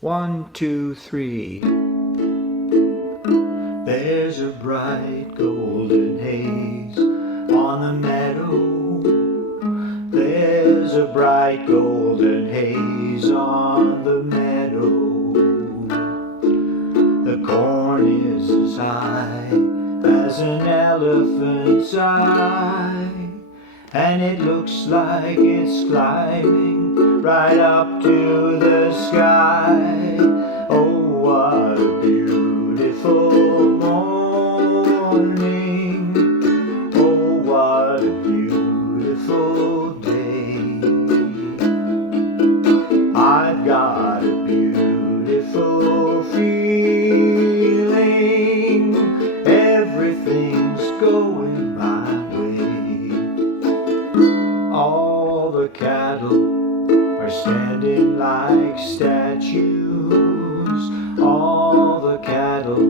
1, 2, 3. There's a bright golden haze on the meadow. There's a bright golden haze on the meadow. The corn is as high as an elephant's eye, and it looks like it's climbing right up to the sky. Oh, what a beautiful morning. Oh, what a beautiful day. I've got a beautiful feeling. Everything's going my way. All the cattle are standing like statues. All the cattle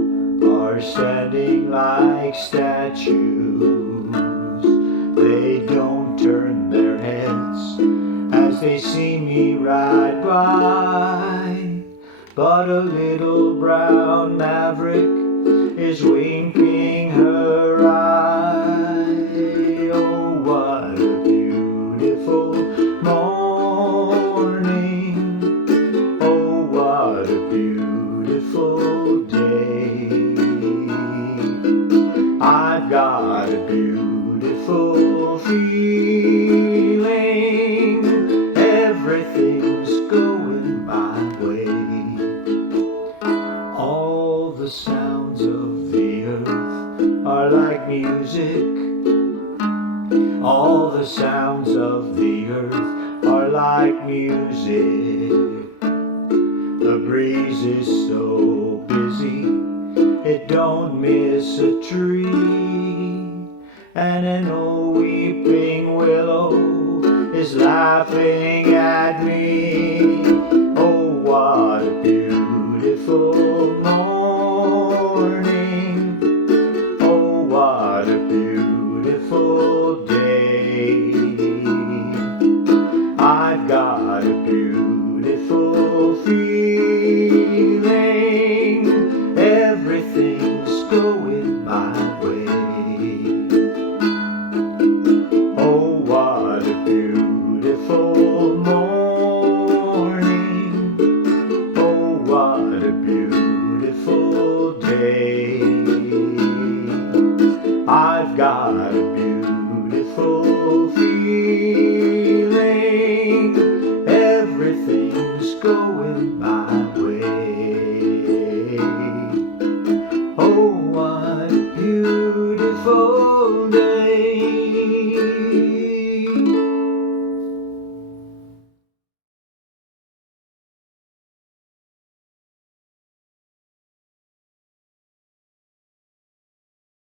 are standing like statues. They don't turn their heads as they see me ride by, but a little brown maverick is winking her eye. Oh, what a beautiful morning. Oh, what a beautiful day. I've got a beautiful feeling. Everything's going my way. All the sounds of the earth are like music. All the sounds of the earth are like music. The breeze is so busy, it don't miss a tree. And an old weeping willow is laughing at me. Oh, what a beautiful morning. Oh, what a beautiful day. I've got a beautiful feeling. Everything's going my way. Oh, what a beautiful morning. Oh, what a beautiful day. I've got a beautiful feeling. Everything's going my way.